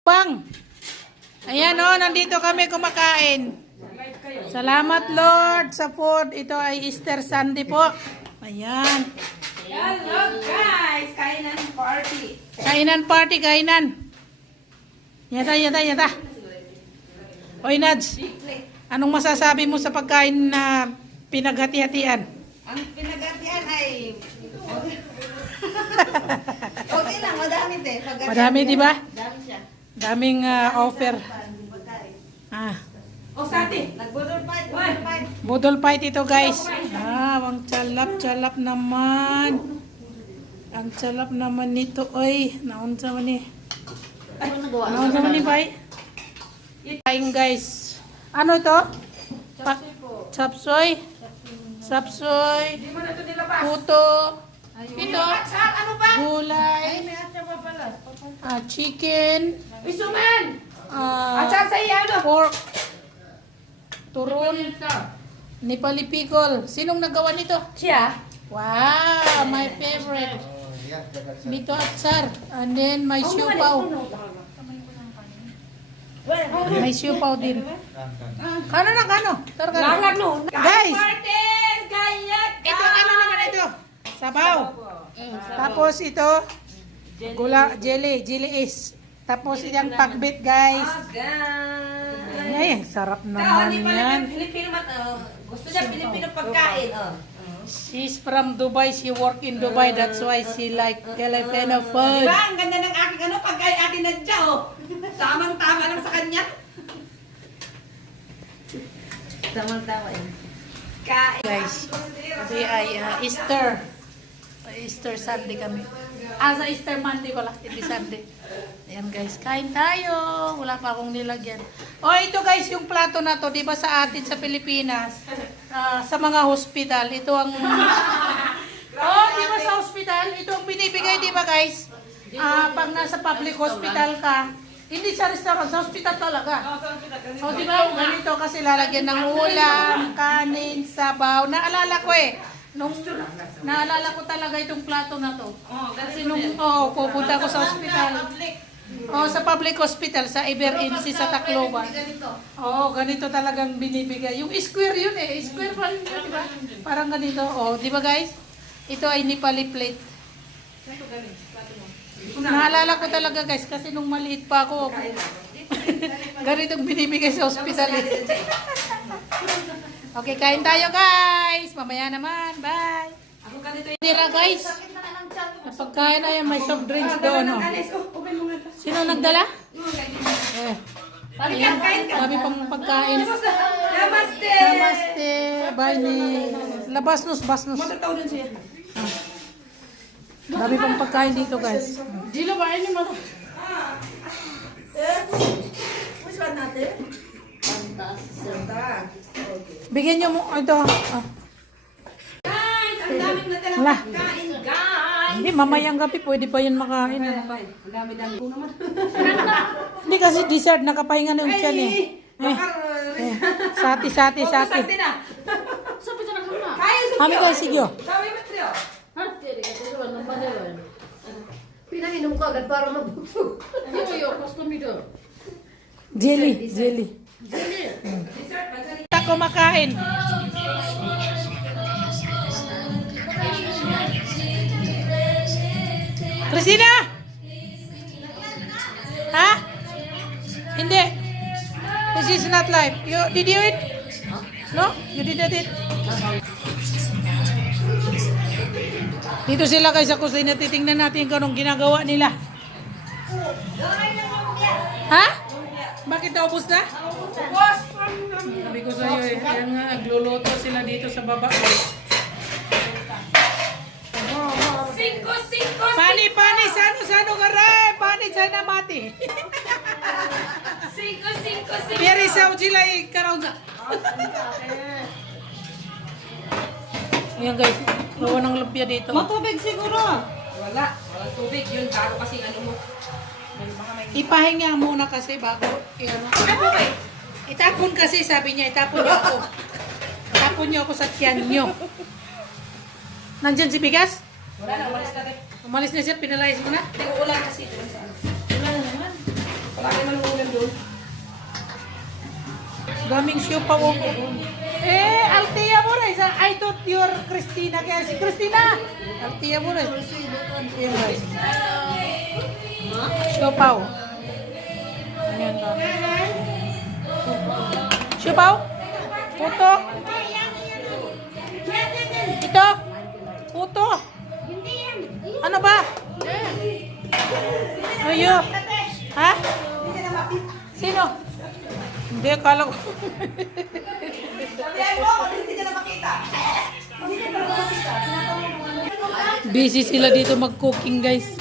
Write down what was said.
Bang! Ayan o, nandito kami kumakain. Salamat Lord sa food. Ito ay Easter Sunday po. Ayan. Hello guys! Kainan party. Kainan party, kainan. Yata, yata, yata. Oy, Nads. Anong masasabi mo sa pagkain na pinaghati-hatian? Ang pinagatian ay... okay lang, madami te. Madami, di ba? Madami siya. Daming ah, offer. Ah, O sati. Nagbudol fight, budol fight. ito guys. Ah, ang chalap-chalap naman. Ang chalap naman nito. Oy, naunsa man ni. Naunsa man ni, bay? Kain guys. Ano ito? Chapsoy. Chapsoy. Puto. Ito. Saan? Ano? Gulay. Ah, chicken. Isuman! ah, Atsa sa ano? pork. Turon. Nipali pickle. Sinong nagawa nito? Siya? Wow, my favorite. Mito at sar. And then may siupaw. May siupaw din. Kano na kano? Tara kano. Lalag no. Guys. Martin! Gayat! Ito ano naman ito? Sabaw. Tapos ito gula jelly, jelly is. Tapos yung pakbit guys. Agad! Ay, sarap Tao, naman pa yan. Pilipino mat... oh, gusto niya Pilipino pagkain, oh. She's from Dubai. She work in Dubai. That's why she like Filipino food. ba? Ang ganda ng aking ano, pagkain atin na dyan, oh. Tamang-tama lang sa kanya. Tamang-tama yun. Kain. Guys, kasi ay uh, Easter. Easter Sunday kami. Ah, sa Easter Monday pala, hindi Sunday. Ayan guys, kain tayo. Wala pa akong nilagyan. Oh, ito guys, yung plato na to, di ba sa atin sa Pilipinas, ah, sa mga hospital, ito ang... oh, di ba sa hospital, ito ang binibigay, di ba guys? Ah, pag nasa public hospital ka, hindi sa restaurant, sa hospital talaga. O, di ba? Ganito kasi lalagyan ng ulam, kanin, sabaw. Naalala ko eh. Nung, naalala ko talaga itong plato na to. Oh, Kasi nung, oh, pupunta ko sa hospital. Oh, sa public hospital, sa emergency sa Tacloban. Oo, oh, ganito talagang binibigay. Yung square yun eh. Square pa rin yun, di ba? Parang ganito. Oh, di ba guys? Ito ay Nepali plate. Naalala ko talaga guys, kasi nung maliit pa ako, ganitong binibigay sa hospital eh. Okay, kain tayo guys. Mamaya naman. Bye. Ako ganito Tira guys. Pagkain na yan, may soft drinks doon. Ito. Sino nagdala? Yung. Eh. Ayan, kain ka. Dami pang pagkain. Namaste! Namaste. Bye ni. Labas nos, bas nos. Matataw din siya. Dami pang pagkain dito guys. Dilo ba? Ano mo? Which one natin? Santa. Bigyan nyo mo ito. Ah. Guys, ang daming natala Wala. pagkain, guys! Hindi, mamayang gabi pwede pa yun makain. Ano pa? Ang dami-dami ko naman. Hindi kasi dessert, nakapahinga na yung tiyan eh. Eh, eh. Sati, sati, sati. Sati na. Sabi sa nakuna. Kaya sa Kami guys, sige. Sabi mo, Trio. Hati rin ka tuwan ng bahewan. Pinahinom ko agad para mabusog. Hindi mo yung custom ito. Jelly, jelly. Kumakain. Christina! Ha? Hindi. This is not live. You did you eat? No? You did not eat? Dito sila guys sa kusina. Titingnan natin kung anong ginagawa nila. Ha? Bakit naubos na? Sabi ko sa iyo, eh, yan nga, nagluluto sila dito sa baba. Cinco, cinco, Pani, pani, sano, sano ka rin? Pani, sana mati. cinco, cinco, cinco. Piyari sa sila ikaroon sa... Ayan guys, gawa ng lumpia dito. Matubig siguro. Wala. Walang tubig. Yun, karo kasi ano mo. Ipahinga muna kasi bago. Ano? Itapon kasi, sabi niya. Itapon niyo ako. Itapon niyo ako sa tiyan niyo. Nandiyan si Bigas? Wala na, umalis na. Umalis na siya, pinalayas mo na? Hindi, ulan kasi doon sa ano. Ulan na naman. Palagi man ulan doon. Daming siyo pa mo. Eh, Altia mo rin. Ah, I thought you're Christina. Kaya si Christina. Altia mo rin. Altia mo rin. Siyo pa mo. Ayan ba. Siopaw? Puto? Ito? Puto? Ano ba? Ayo. Ha? Sino? Hindi, akala ko. Busy sila dito mag-cooking, guys.